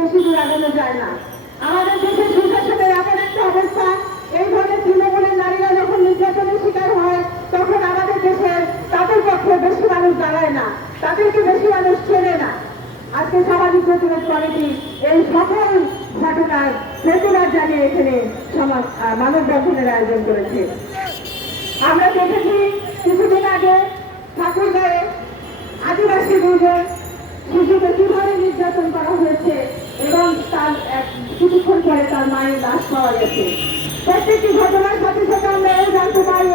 বেশি দূর আগানো যায় না। আমাদের দেশের সুশাসনের এমন একটা অবস্থা, এই ধরনের তৃণমূলের নারীরা যখন নির্যাতনের শিকার হয় তখন আমাদের দেশের তাদের পক্ষে বেশি মানুষ দাঁড়ায় না, তাদেরকে বেশি মানুষ চেনে না। আজকে সামাজিক প্রতিরোধ কমিটি এই সকল ঘটনার প্রতিবাদ জানিয়ে এখানে মানববন্ধনের আয়োজন করেছে। আমরা দেখেছি কিছুদিন আগে ঠাকুরগাঁয়ে আদিবাসী দুজন শিশুকে কিভাবে নির্যাতন করা হয়েছে এবং তার কিছুক্ষণ পরে তার মায়ের লাশ পাওয়া গেছে। প্রত্যেকটি ঘটনার সাথে সাথে আমরা এই জানতে পারি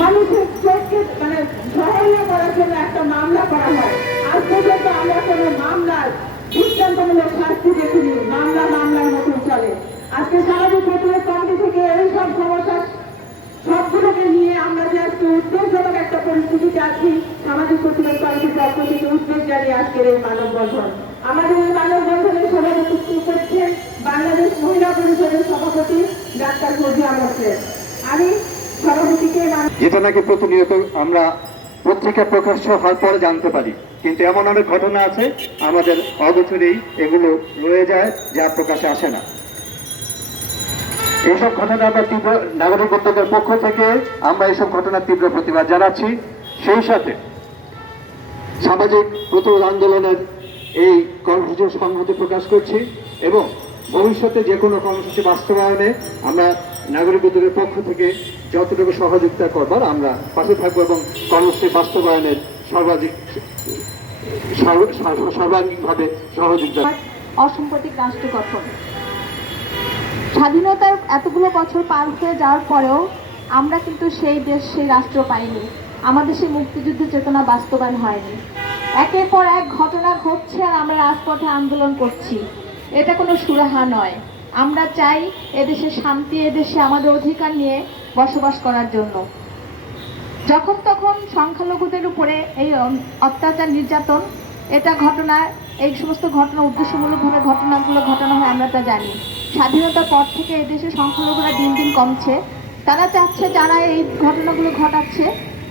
মানুষের চোখকে সহায়তা করার জন্য একটা মামলা করা হয়। আজ পর্যন্ত আমরা কোনো মামলার দৃষ্টান্তমূলক শাস্তি দেখিনি, মামলার মতন চলে। আজকে সামাজিক প্রতিরোধ কমিটি থেকে এই সব সমস্যা সবগুলোকে নিয়ে আমরা যে আজকে উদ্বেগজনক একটা পরিস্থিতিতে আছি, সামাজিক প্রতিরোধ কমিটির পক্ষ থেকে উদ্বেগ জানিয়ে আজকের এই মানববন্ধন। আমাদের এই মানববন্ধনের সভাপতিত্ব করছেন বাংলাদেশ মহিলা পরিষদের সভাপতি ডাক্তার ফজিয়া মোর্শেদ। আমি সভাপতিকে যেটা নাকি প্রতিনিয়ত আমরা পত্রিকা প্রকাশ্য হওয়ার পরে জানতে পারি, কিন্তু এমন অনেক ঘটনা আছে আমাদের অগোচরেই এগুলো রয়ে যায়, যা প্রকাশে আসে না। এইসব ঘটনা আমরা তীব্র নাগরিক উদ্যোগের পক্ষ থেকে আমরা এইসব ঘটনার তীব্র প্রতিবাদ জানাচ্ছি। সেই সাথে সামাজিক প্রতিরোধ আন্দোলনের এই কর্মসূচির সংহতি প্রকাশ করছি এবং ভবিষ্যতে যে কোনো কর্মসূচি বাস্তবায়নে আমরা নাগরিক উদ্যোগের পক্ষ থেকে যতটুকু সহযোগিতা করবার আমরা পাশে থাকবো এবং কর্মসূচি বাস্তবায়নের সর্বাঙ্গিকভাবে সহযোগিতা। অসাম্প্রতিক রাষ্ট্র গঠন, স্বাধীনতার এতগুলো বছর পার হয়ে যাওয়ার পরেও আমরা কিন্তু সেই দেশ সেই রাষ্ট্র পাইনি। আমাদের সেই মুক্তিযুদ্ধের চেতনা বাস্তবায়ন হয়নি। একের পর এক ঘটনা ঘটছে আর আমরা রাজপথে আন্দোলন করছি। এটা কোনো সুরাহা নয়। আমরা চাই এদেশে শান্তি, এদেশে আমাদের অধিকার নিয়ে বসবাস করার জন্য। যখন তখন সংখ্যালঘুদের উপরে এই অত্যাচার নির্যাতন, এটা ঘটনা, এই সমস্ত ঘটনা উদ্দেশ্যমূলকভাবে ঘটনাগুলো ঘটানো হয় আমরা তা জানি। স্বাধীনতার পর থেকে এদেশে সংখ্যালঘুরা দিন দিন কমছে। তারা চাচ্ছে যারা এই ঘটনাগুলো ঘটাচ্ছে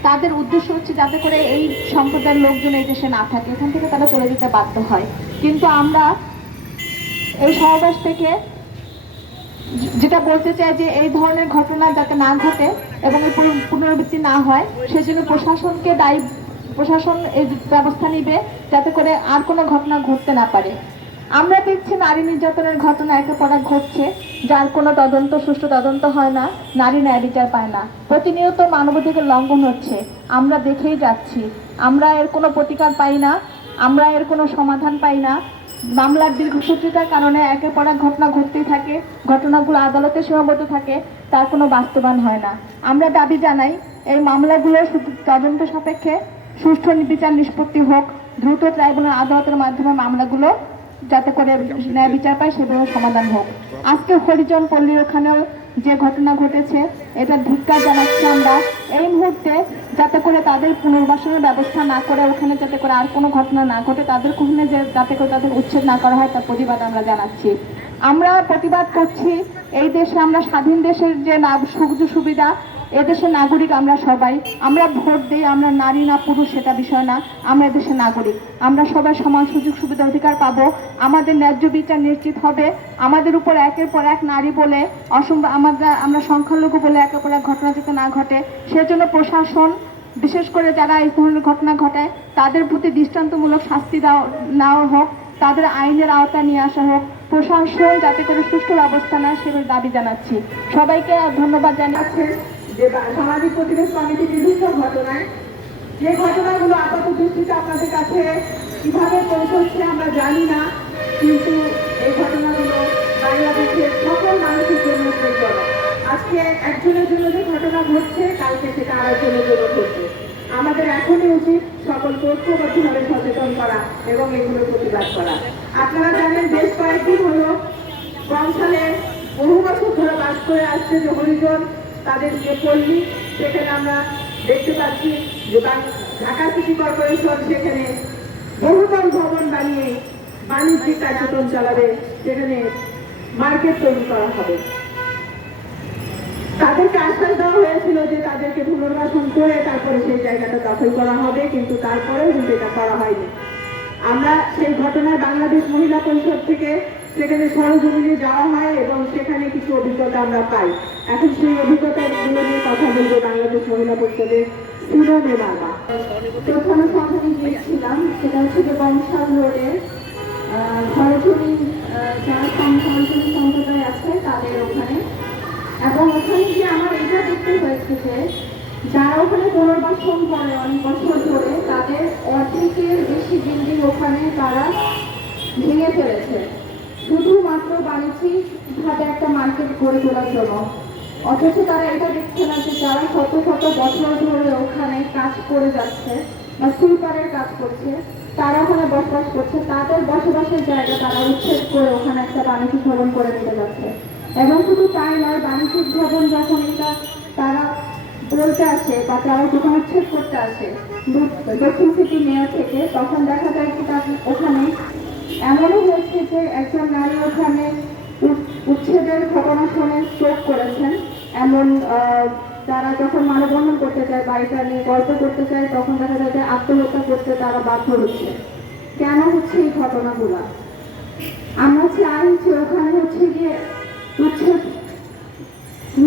তাদের উদ্দেশ্য হচ্ছে যাতে করে এই সম্প্রদায়ের লোকজন এই দেশে না থাকে, এখান থেকে তারা চলে যেতে বাধ্য হয়। কিন্তু আমরা এই সমাবেশ থেকে যেটা বলতে চাই যে এই ধরনের ঘটনা যাতে না ঘটে এবং এই পুনরাবৃত্তি না হয় সেজন্য প্রশাসন এই ব্যবস্থা নিবে যাতে করে আর কোনো ঘটনা ঘটতে না পারে। আমরা দেখছি নারী নির্যাতনের ঘটনা একের পর এক ঘটছে, যার কোনো সুষ্ঠু তদন্ত হয় না, নারী ন্যায় বিচার পায় না। প্রতিনিয়ত মানবাধিকার লঙ্ঘন হচ্ছে, আমরা দেখেই যাচ্ছি। আমরা এর কোনো প্রতিকার পাই না, আমরা এর কোনো সমাধান পাই না। মামলার দীর্ঘসূত্রিতার কারণে একের পর এক ঘটনা ঘটতেই থাকে, ঘটনাগুলো আদালতে সীমাবদ্ধ থাকে, তার কোনো বাস্তবায়ন হয় না। আমরা দাবি জানাই এই মামলাগুলো শুধু তদন্ত সাপেক্ষে সুষ্ঠু বিচার নিষ্পত্তি হোক, দ্রুত ট্রাইব্যুনাল আদালতের মাধ্যমে মামলাগুলো যাতে করে ন্যায় বিচার পায় সেভাবে সমাধান হোক। আজকে হরিজন পল্লীর ওখানেও যে ঘটনা ঘটেছে এটা ধিক্কার জানাচ্ছি আমরা। এই মুহূর্তে যাতে করে তাদের পুনর্বাসনের ব্যবস্থা না করে ওখানে যাতে করে আর কোনো ঘটনা না ঘটে, তাদের ওখানে যাতে করে তাদের উচ্ছেদ না করা হয় তার প্রতিবাদ আমরা জানাচ্ছি। আমরা প্রতিবাদ করছি এই দেশে আমরা স্বাধীন দেশের যে সুযোগ সুবিধা, এদেশের নাগরিক আমরা সবাই, আমরা ভোট দিই, আমরা নারী না পুরুষ সেটা বিষয় না, আমরা এদেশের নাগরিক, আমরা সবাই সমান সুযোগ সুবিধা অধিকার পাবো, আমাদের ন্যায্য বিচার নিশ্চিত হবে। আমাদের উপর একের পর এক নারী বলে আমরা সংখ্যালঘু বলে একের পর এক ঘটনা যাতে না ঘটে সেজন্য প্রশাসন, বিশেষ করে যারা এই ধরনের ঘটনা ঘটায় তাদের প্রতি দৃষ্টান্তমূলক শাস্তি নেওয়া হোক, তাদের আইনের আওতায় নিয়ে আসা হোক, প্রশাসন যাতে করে সুষ্ঠু ব্যবস্থা নেয় সেভাবে দাবি জানাচ্ছি। সবাইকে ধন্যবাদ জানাচ্ছি। যে সামাজিক প্রতিরোধ কমিটি বিভিন্ন ঘটনায় যে ঘটনাগুলো আপাত দৃষ্টিতে আপনাদের কাছে কিভাবে পৌঁছচ্ছে আমরা জানি না, কিন্তু এই ঘটনাগুলো বাংলাদেশের সকল মানুষের জন্য প্রয়োজনীয়। আজকে একজনের জন্য যে ঘটনা ঘটছে কালকে সেটা আরেকজনের জন্য ঘটছে। আমাদের এখনই উচিত সকলকে ঐক্যবদ্ধভাবে সচেতন করা এবং এগুলোর প্রতিবাদ করা। আপনারা জানেন বেশ কয়েকদিন হলো বংশালে বহু বছর ধরে বাস করে আসছে যে হরিজন তাদের যে পল্লী, সেখানে আমরা দেখতে পাচ্ছি যে ঢাকা সিটি কর্পোরেশন সেখানে বহুতল ভবন বানিয়ে বাণিজ্যিক কার্যক্রম চালাবে, সেখানে মার্কেট তৈরি করা হবে। তাদেরকে আশ্বাস দেওয়া হয়েছিল যে তাদেরকে পুনর্বাসন করে তারপরে সেই জায়গাটা দখল করা হবে, কিন্তু তারপরেও কিন্তু এটা করা হয়নি। আমরা সেই ঘটনায় বাংলাদেশ মহিলা পরিষদ থেকে সেখানে সরজমিনে যাওয়া হয় এবং সেখানে কিছু অভিজ্ঞতা আমরা পাই। এখন সেই অভিজ্ঞতাগুলো নিয়ে কথা বলবো বাংলাদেশ মহিলা পরিষদের সিরো মেমারবা। প্রথম সভায় গিয়েছিলাম, সেটা হচ্ছে যে বংশাল রোডে সরাসরি যারা সনাতনী সম্প্রদায় আছে তাদের ওখানে। এবং ওখানে গিয়ে আমার এটা দেখতে হয়েছে যে যারা ওখানে পুনর্বাসন করে অনেক বছর ধরে তাদের অর্ধেকের বেশি বিল্ডিং ওখানে তারা ভেঙে ফেলেছে শুধুমাত্র বাণিজ্যিকভাবে একটা মার্কেট গড়ে তোলার জন্য। অথচ তারা এটা দেখছে না যে যারা শত শত বছর ধরে ওখানে কাজ করে যাচ্ছে বা সুইপারের কাজ করছে, তারা ওখানে বসবাস করছে, তাদের বসবাসের জায়গা তারা উচ্ছেদ করে ওখানে একটা বাণিজ্যিক ভবন করে নিতে যাচ্ছে। এবং শুধু তাই নয়, বাণিজ্যিক ভবন যখন এটা তারা বলতে আসে বা তারা যখন উচ্ছেদ করতে আসে দক্ষিণ সিটি মেয়র থেকে, তখন দেখা যায় কি ওখানে এমনও হয়েছে যে একজন নারী ওখানে উচ্ছেদের ঘটনা শুনে স্ট্রোক করেছেন। এমন তারা যখন মানববন্ধন করতে চায়, বাড়িটা নিয়ে গল্প করতে চায়, তখন দেখা যায় যে আত্মহত্যা করতে তারা বাধ্য হচ্ছে। কেন হচ্ছে এই ঘটনাগুলো? আমরা চাই যে ওখানে হচ্ছে গিয়ে উচ্ছেদ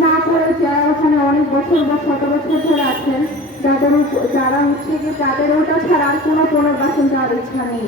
না করে যারা ওখানে অনেক বছর বা শত বছর ধরে আছেন, যারা হচ্ছে গিয়ে তাদের ওটা ছাড়া আর কোনো পুনর্বাসন যাওয়ার ইচ্ছা নেই।